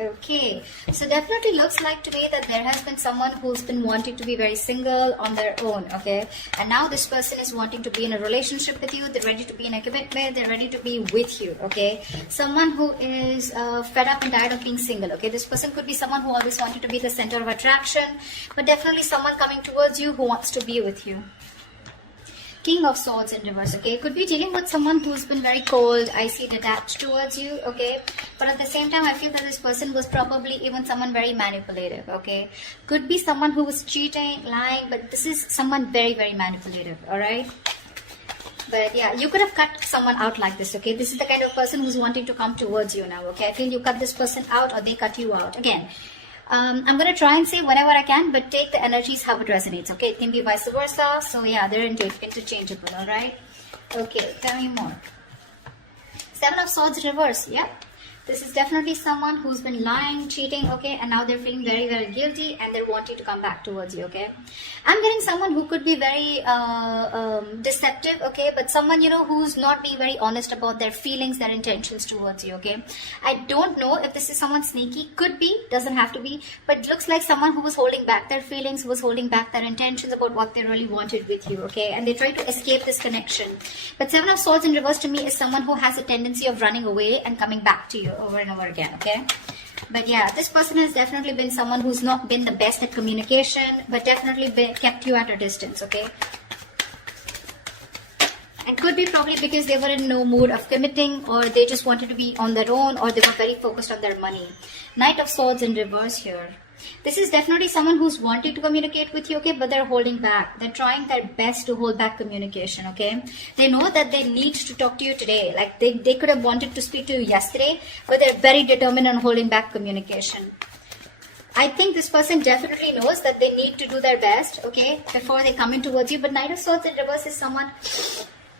Okay, so definitely looks like to me that there has been someone who's been wanting to be very single on their own, okay? And now this person is wanting to be in a relationship with you. They're ready to be in a commitment. They're ready to be with you, okay? Someone who is fed up and tired of being single, okay? This person could be someone who always wanted to be the center of attraction, but definitely someone coming towards you who wants to be with you. King of Swords in reverse, okay? Could be dealing with someone who's been very cold, icy, detached towards you, okay? But at the same time, I feel that this person was probably even someone very manipulative, okay? Could be someone who was cheating, lying, but this is someone very, very manipulative, alright? But yeah, you could have cut someone out like this, okay? This is the kind of person who's wanting to come towards you now, okay? I feel you cut this person out or they cut you out. Again, I'm going to try and say whenever I can, but take the energies how it resonates, okay? It can be vice versa. So yeah, they're interchangeable, all right? Okay, tell me more. Seven of Swords reverse, yeah. This is definitely someone who's been lying, cheating, okay? And now they're feeling very, very guilty and they're wanting to come back towards you, okay? I'm getting someone who could be very deceptive, okay? But someone, you know, who's not being very honest about their feelings, their intentions towards you, okay? I don't know if this is someone sneaky. Could be, doesn't have to be. But it looks like someone who was holding back their feelings, who was holding back their intentions about what they really wanted with you, okay? And they try to escape this connection. But Seven of Swords in reverse to me is someone who has a tendency of running away and coming back to you over and over again, okay? But yeah, this person has definitely been someone who's not been the best at communication, but definitely kept you at a distance, okay? And could be probably because they were in no mood of committing, or they just wanted to be on their own, or they were very focused on their money. Knight of Swords in reverse here. This is definitely someone who's wanting to communicate with you, okay, but they're holding back. They're trying their best to hold back communication, okay? They know that they need to talk to you today. Like they could have wanted to speak to you yesterday, but they're very determined on holding back communication. I think this person definitely knows that they need to do their best, okay, before they come in towards you. But Knight of Swords in reverse is someone...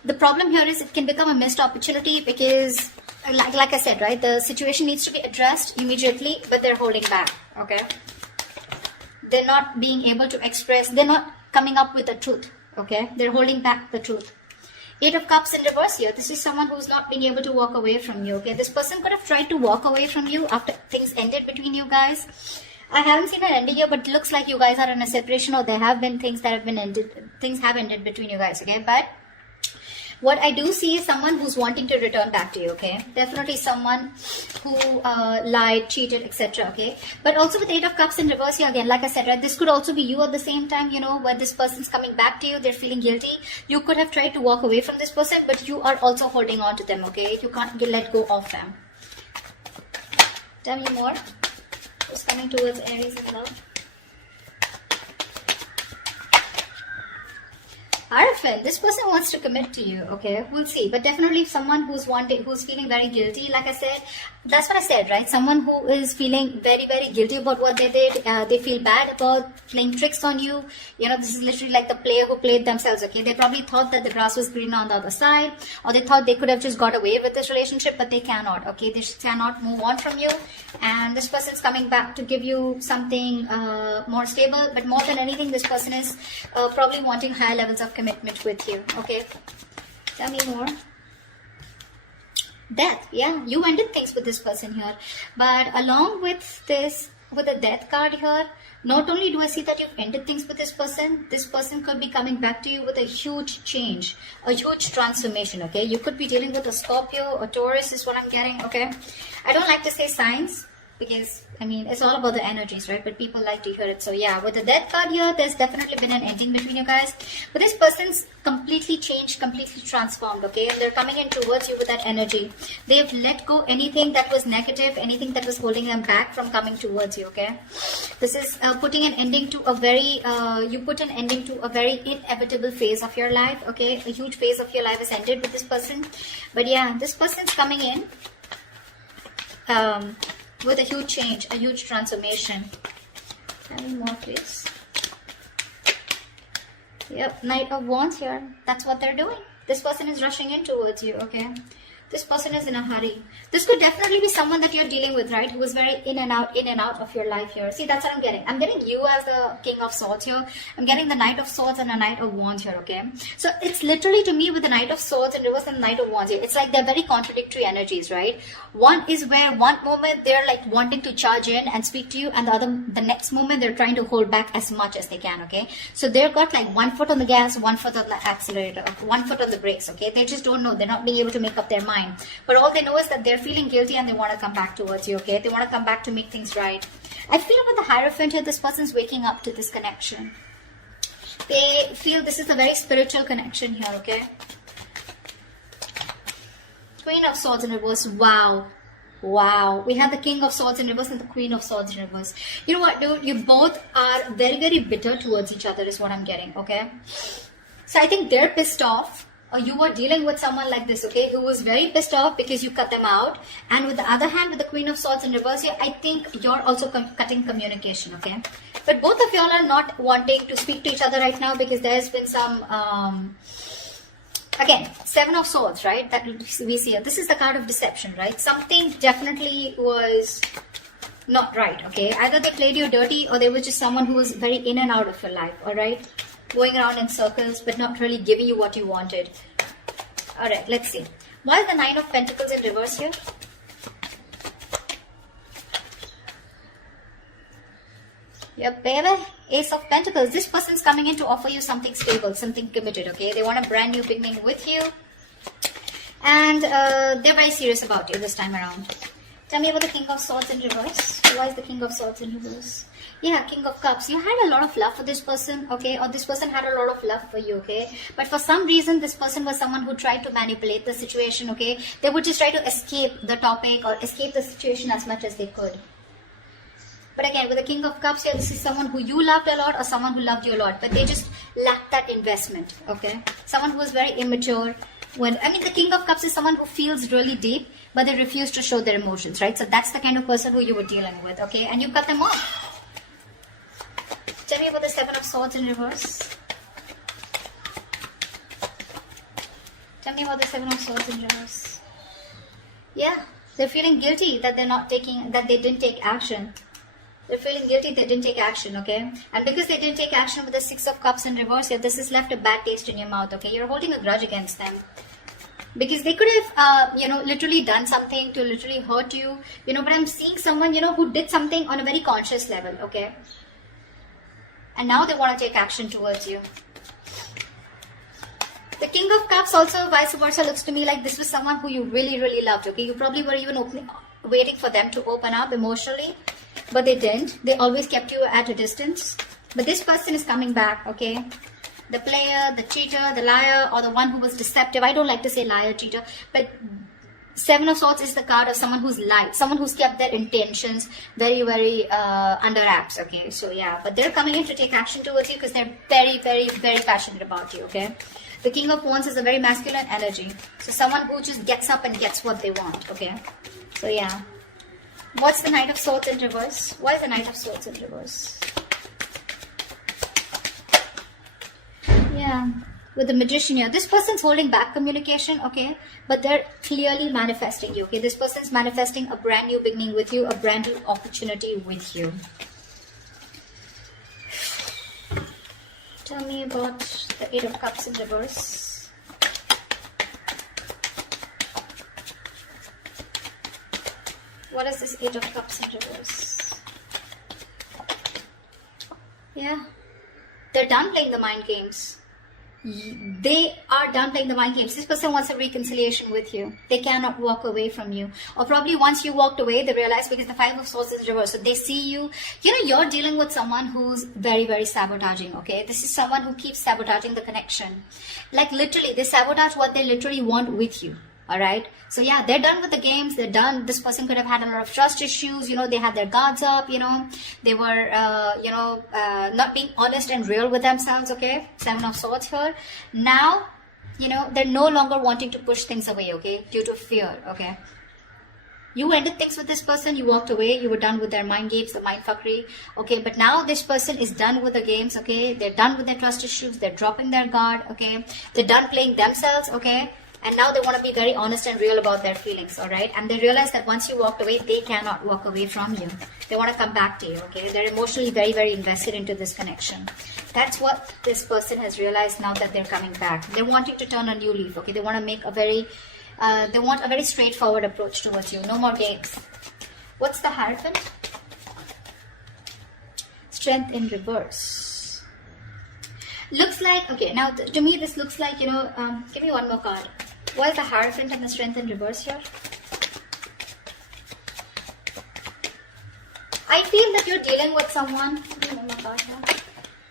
The problem here is it can become a missed opportunity because, like I said, right, the situation needs to be addressed immediately, but they're holding back, okay? They're not being able to express, they're not coming up with the truth, okay? They're holding back the truth. Eight of Cups in reverse here. This is someone who's not being able to walk away from you, okay? This person could have tried to walk away from you after things ended between you guys. I haven't seen an ending here, but it looks like you guys are in a separation, or there have been things that have been ended, things have ended between you guys, okay? But what I do see is someone who's wanting to return back to you, okay? Definitely someone who lied, cheated, etc., okay? But also with Eight of Cups in reverse here, again, like I said, right, this could also be you at the same time, you know, when this person's coming back to you, they're feeling guilty. You could have tried to walk away from this person, but you are also holding on to them, okay? You can't let go of them. Tell me more. Who's coming towards Aries in love? Hierophant, this person wants to commit to you, okay? We'll see. But definitely someone who's feeling very guilty, like I said, that's what I said, right? Someone who is feeling very, very guilty about what they did. They feel bad about playing tricks on you. You know, this is literally like the player who played themselves, okay? They probably thought that the grass was greener on the other side, or they thought they could have just got away with this relationship, but they cannot, okay? They just cannot move on from you. And this person's coming back to give you something more stable. But more than anything, this person is probably wanting higher levels of commitment with you, okay? Tell me more. Death, yeah, you ended things with this person here. But along with this, with the Death card here, not only do I see that you've ended things with this person could be coming back to you with a huge change, a huge transformation, okay? You could be dealing with a Scorpio, a Taurus is what I'm getting, okay? I don't like to say signs, because, I mean, it's all about the energies, right? But people like to hear it. So yeah, with the Death card here, there's definitely been an ending between you guys. But this person's completely changed, completely transformed, okay? And they're coming in towards you with that energy. They've let go anything that was negative, anything that was holding them back from coming towards you, okay? This is putting an ending to a very, you put an ending to a very inevitable phase of your life, okay? A huge phase of your life is ended with this person. But yeah, this person's coming in with a huge change, a huge transformation. Tell me more, please. Yep, Knight of Wands here. That's what they're doing. This person is rushing in towards you, okay? This person is in a hurry. This could definitely be someone that you're dealing with, right? Who is very in and out of your life here. See, that's what I'm getting. I'm getting you as the King of Swords here. I'm getting the Knight of Swords and a Knight of Wands here, okay? So it's literally to me with the Knight of Swords in reverse and the Knight of Wands here. It's like they're very contradictory energies, right? One is where one moment they're like wanting to charge in and speak to you, and the next moment they're trying to hold back as much as they can, okay? So they've got like one foot on the gas, one foot on the accelerator, one foot on the brakes, okay? They just don't know. They're not being able to make up their mind. But all they know is that they're feeling guilty and they want to come back towards you, okay? They want to come back to make things right. I feel with the Hierophant here, this person's waking up to this connection. They feel this is a very spiritual connection here, okay? Queen of Swords in reverse. Wow. Wow. We have the King of Swords in reverse and the Queen of Swords in reverse. You know what, dude? You both are very, very bitter towards each other is what I'm getting, okay? So I think they're pissed off. Or you were dealing with someone like this, okay, who was very pissed off because you cut them out. And with the other hand, with the Queen of Swords in reverse here, I think you're also cutting communication, okay? But both of y'all are not wanting to speak to each other right now because there's been some, again, Seven of Swords, right? That we see here. This is the card of deception, right? Something definitely was not right, okay? Either they played you dirty or they were just someone who was very in and out of your life, all right? Going around in circles but not really giving you what you wanted. Alright, let's see. Why is the Nine of Pentacles in reverse here? Yep, baby. Ace of Pentacles. This person's coming in to offer you something stable, something committed, okay? They want a brand new beginning with you. And they're very serious about you this time around. Tell me about the King of Swords in reverse. Why is the King of Swords in reverse? Yeah, King of Cups. You had a lot of love for this person, okay? Or this person had a lot of love for you, okay? But for some reason, this person was someone who tried to manipulate the situation, okay? They would just try to escape the topic or escape the situation as much as they could. But again, with the King of Cups here, this is someone who you loved a lot or someone who loved you a lot. But they just lacked that investment, okay? Someone who was very immature. The King of Cups is someone who feels really deep, but they refuse to show their emotions, right? So that's the kind of person who you were dealing with, okay? And you cut them off. Tell me about the Seven of Swords in reverse. Tell me about the Seven of Swords in reverse. Yeah, they're feeling guilty that they didn't take action. They're feeling guilty they didn't take action, okay? And because they didn't take action with the Six of Cups in reverse, this has left a bad taste in your mouth, okay? You're holding a grudge against them. Because they could have, literally done something to literally hurt you, but I'm seeing someone, who did something on a very conscious level, okay? And now they want to take action towards you. The King of Cups also, vice versa, looks to me like this was someone who you really, really loved, okay? You probably were even waiting for them to open up emotionally, but they didn't. They always kept you at a distance. But this person is coming back, okay? The player, the cheater, the liar, or the one who was deceptive. I don't like to say liar, cheater, but Seven of Swords is the card of someone who's lied, someone who's kept their intentions very, very under wraps, okay? So yeah, but they're coming in to take action towards you because they're very, very, very passionate about you, okay? The King of Wands is a very masculine energy. So someone who just gets up and gets what they want, okay? So yeah. What's the Knight of Swords in reverse? Why is the Knight of Swords in reverse? Yeah. With the Magician here, this person's holding back communication, okay? But they're clearly manifesting you, okay? This person's manifesting a brand new beginning with you, a brand new opportunity with you. Tell me about the Eight of Cups in reverse. What is this Eight of Cups in reverse? Yeah. They're done playing the mind games. They are done playing the mind games. This person wants a reconciliation with you. They cannot walk away from you. Or probably once you walked away, they realize because the Five of Swords is reversed. So they see you. You're dealing with someone who's very, very sabotaging, okay? This is someone who keeps sabotaging the connection. Like literally, they sabotage what they literally want with you. Alright, so yeah, they're done with the games, they're done. This person could have had a lot of trust issues, they had their guards up, they were, not being honest and real with themselves, okay? Seven of Swords here. Now, they're no longer wanting to push things away, okay? Due to fear, okay? You ended things with this person, you walked away, you were done with their mind games, the mind fuckery, okay? But now this person is done with the games, okay? They're done with their trust issues, they're dropping their guard, okay? They're done playing themselves, okay? And now they want to be very honest and real about their feelings, all right? And they realize that once you walked away, they cannot walk away from you. They want to come back to you, okay? They're emotionally very, very invested into this connection. That's what this person has realized now that they're coming back. They're wanting to turn a new leaf, okay? They want to make a very, they want a very straightforward approach towards you. No more games. What's the Hierophant? Strength in reverse. Looks like, okay, now to me this looks like, you know, give me one more card. What is the Hierophant and the Strength in reverse here? I feel that you're dealing with someone. Give me one more card here.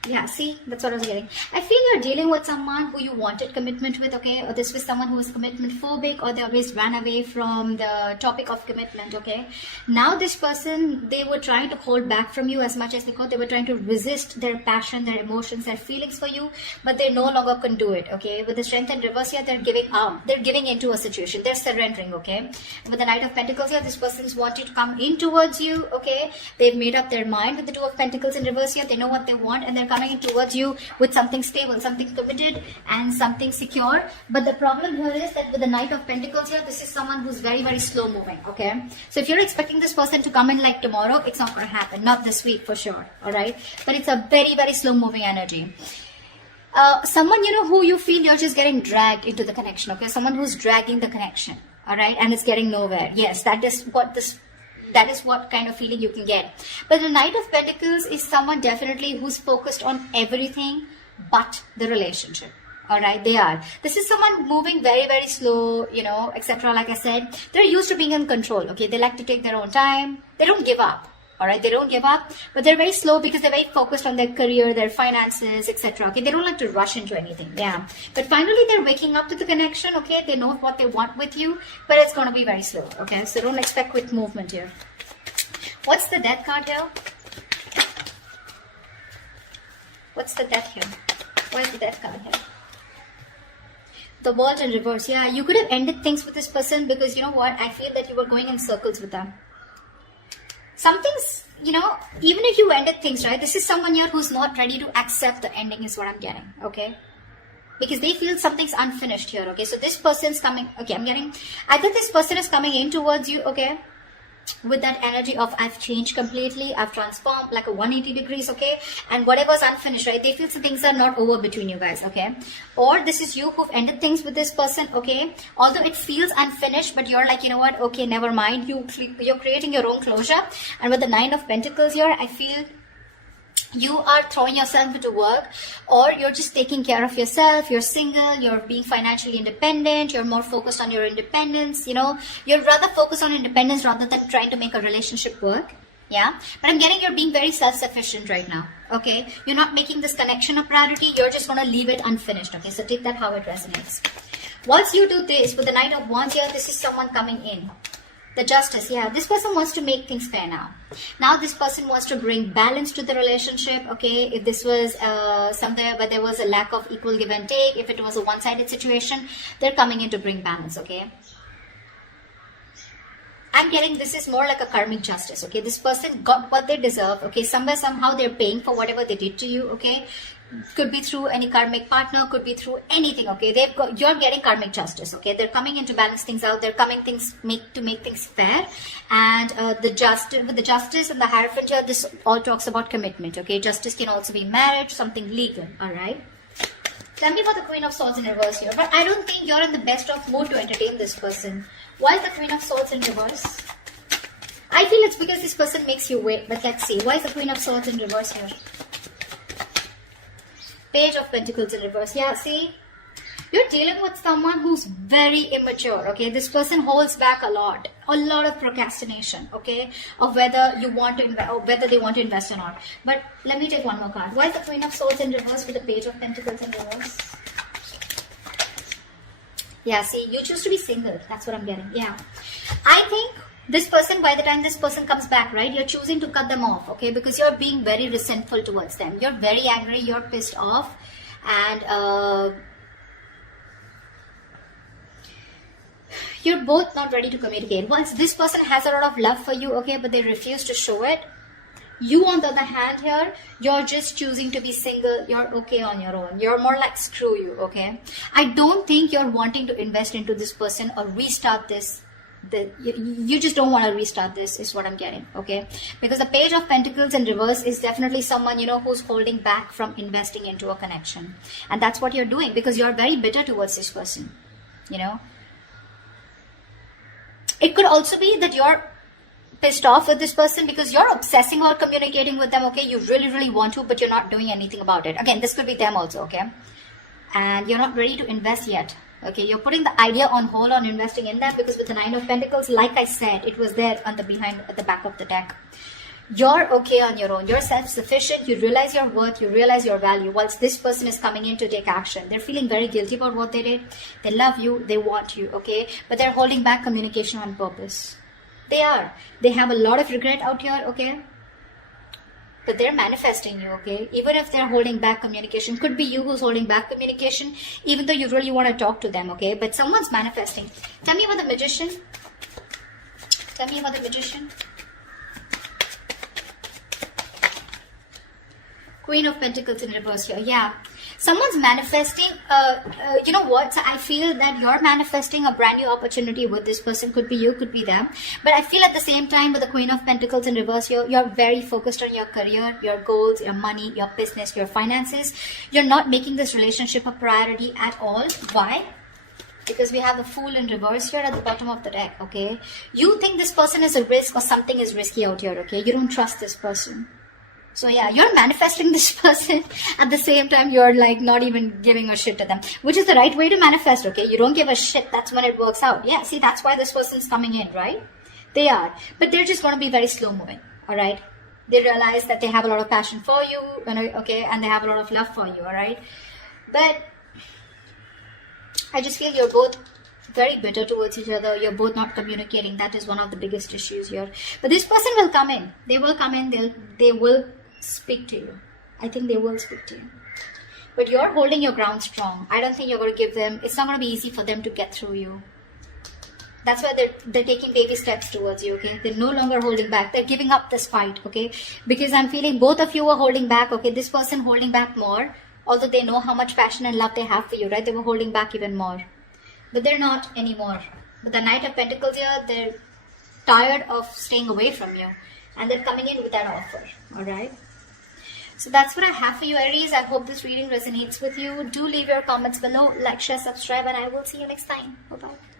Yeah, see, that's what I was getting. I feel you're dealing with someone who you wanted commitment with, okay? Or this was someone who was commitment phobic, or they always ran away from the topic of commitment, okay? Now this person, they were trying to hold back from you as much as they could. They were trying to resist their passion, their emotions, their feelings for you, but they no longer can do it, okay? With the Strength in reverse here, they're giving up. They're giving into a situation. They're surrendering, okay? With the Knight of Pentacles here, this person's wanting to come in towards you, okay? They've made up their mind with the Two of Pentacles in reverse here. They know what they want, and they're coming in towards you with something stable, something committed, and something secure. But the problem here is that with the Knight of Pentacles here, this is someone who's very, very slow moving, okay? So if you're expecting this person to come in like tomorrow, it's not going to happen. Not this week for sure, all right? But it's a very, very slow moving energy. Someone, you know, who you feel you're just getting dragged into the connection, okay? Someone who's dragging the connection, all right? And it's getting nowhere. Yes, that is what kind of feeling you can get. But the Knight of Pentacles is someone definitely who's focused on everything but the relationship. All right, they are. This is someone moving very, very slow, you know, etc. Like I said, they're used to being in control. Okay, they like to take their own time. They don't give up. All right, they don't give up, but they're very slow because they're very focused on their career, their finances, etc. Okay, they don't like to rush into anything. Yeah, but finally they're waking up to the connection. Okay, they know what they want with you, but it's going to be very slow. Okay, so don't expect quick movement here. What's the Death card here? What's the Death here? Where's the Death card here? The World in reverse. Yeah, you could have ended things with this person because you know what? I feel that you were going in circles with them. Something's, you know, even if you ended things, right? This is someone here who's not ready to accept the ending is what I'm getting, okay? Because they feel something's unfinished here, okay? So this person's coming, okay, I think this person is coming in towards you, okay? With that energy of I've changed completely, I've transformed like a 180 degrees, okay? And whatever's unfinished, right? They feel some things are not over between you guys, okay? Or this is you who've ended things with this person, okay? Although it feels unfinished, but you're like, you know what? Okay, never mind. You're creating your own closure. And with the Nine of Pentacles here, I feel you are throwing yourself into work, or you're just taking care of yourself. You're single, you're being financially independent, you're more focused on your independence, you know, you'd rather focus on independence rather than trying to make a relationship work. Yeah, but I'm getting you're being very self-sufficient right now, okay? You're not making this connection a priority, you're just going to leave it unfinished, okay? So take that how it resonates. Once you do this with the Knight of Wands here, this is someone coming in. The Justice, yeah, this person wants to make things fair now. Now this person wants to bring balance to the relationship, okay? If this was somewhere where there was a lack of equal give and take, if it was a one-sided situation, they're coming in to bring balance, okay? I'm getting this is more like a karmic justice, okay? This person got what they deserve, okay? Somewhere, somehow they're paying for whatever they did to you, okay? Could be through any karmic partner, could be through anything, okay? You're getting karmic justice, okay? They're coming in to balance things out. They're coming to make things fair. And with the Justice and the Hierophant here, this all talks about commitment, okay? Justice can also be marriage, something legal, all right? Tell me about the Queen of Swords in reverse here. But I don't think you're in the best of mood to entertain this person. Why is the Queen of Swords in reverse? I feel it's because this person makes you wait, but let's see. Why is the Queen of Swords in reverse here? Page of Pentacles in reverse. Yeah, see? You're dealing with someone who's very immature, okay? This person holds back a lot of procrastination, okay? Of whether you want to invest, or whether they want to invest or not. But let me take one more card. Why is the Queen of Swords in reverse with the Page of Pentacles in reverse? Yeah, see, you choose to be single. That's what I'm getting. Yeah. I think this person, by the time this person comes back, right, you're choosing to cut them off, okay? Because you're being very resentful towards them. You're very angry, you're pissed off, and you're both not ready to communicate. Once this person has a lot of love for you, okay, but they refuse to show it, You, on the other hand, here, you're just choosing to be single. You're okay on your own. You're more like, screw you, okay? I don't think you're wanting to invest into this person or restart this. You just don't want to restart this, is what I'm getting, okay? Because the Page of Pentacles in reverse is definitely someone, you know, who's holding back from investing into a connection. And that's what you're doing, because you're very bitter towards this person, you know? It could also be that you're pissed off with this person because you're obsessing or communicating with them, okay? You really, really want to, but you're not doing anything about it. Again, this could be them also, okay? And you're not ready to invest yet, okay? You're putting the idea on hold on investing in that, because with the Nine of Pentacles, like I said, it was there on the behind, at the back of the deck. You're okay on your own. You're self-sufficient. You realize your worth. You realize your value. Whilst this person is coming in to take action, they're feeling very guilty about what they did. They love you. They want you, okay? But they're holding back communication on purpose. They are. They have a lot of regret out here, okay? But they're manifesting you, okay? Even if they're holding back communication, could be you who's holding back communication, even though you really want to talk to them, okay? But someone's manifesting. Tell me about the Magician. Tell me about the Magician. Queen of Pentacles in reverse here. Yeah. Someone's manifesting, you know what? So I feel that you're manifesting a brand new opportunity with this person. Could be you, could be them. But I feel at the same time with the Queen of Pentacles in reverse, you're very focused on your career, your goals, your money, your business, your finances. You're not making this relationship a priority at all. Why? Because we have the Fool in reverse here at the bottom of the deck, okay? You think this person is a risk or something is risky out here, okay? You don't trust this person. So yeah, you're manifesting this person. At the same time, you're like not even giving a shit to them, which is the right way to manifest, okay? You don't give a shit. That's when it works out. Yeah, see, that's why this person's coming in, right? They are. But they're just going to be very slow moving, all right? They realize that they have a lot of passion for you, okay? And they have a lot of love for you, all right? But I just feel you're both very bitter towards each other. You're both not communicating. That is one of the biggest issues here. But this person will come in. They will come in. They will speak to you. I think they will speak to you. But you're holding your ground strong. I don't think you're going to give them, it's not going to be easy for them to get through you. That's why they're taking baby steps towards you, okay? They're no longer holding back. They're giving up this fight, okay? Because I'm feeling both of you are holding back, okay? This person holding back more, although they know how much passion and love they have for you, right? They were holding back even more. But they're not anymore. But the Knight of Pentacles here, they're tired of staying away from you. And they're coming in with that offer, alright? So that's what I have for you, Aries. I hope this reading resonates with you. Do leave your comments below, like, share, subscribe, and I will see you next time. Bye-bye.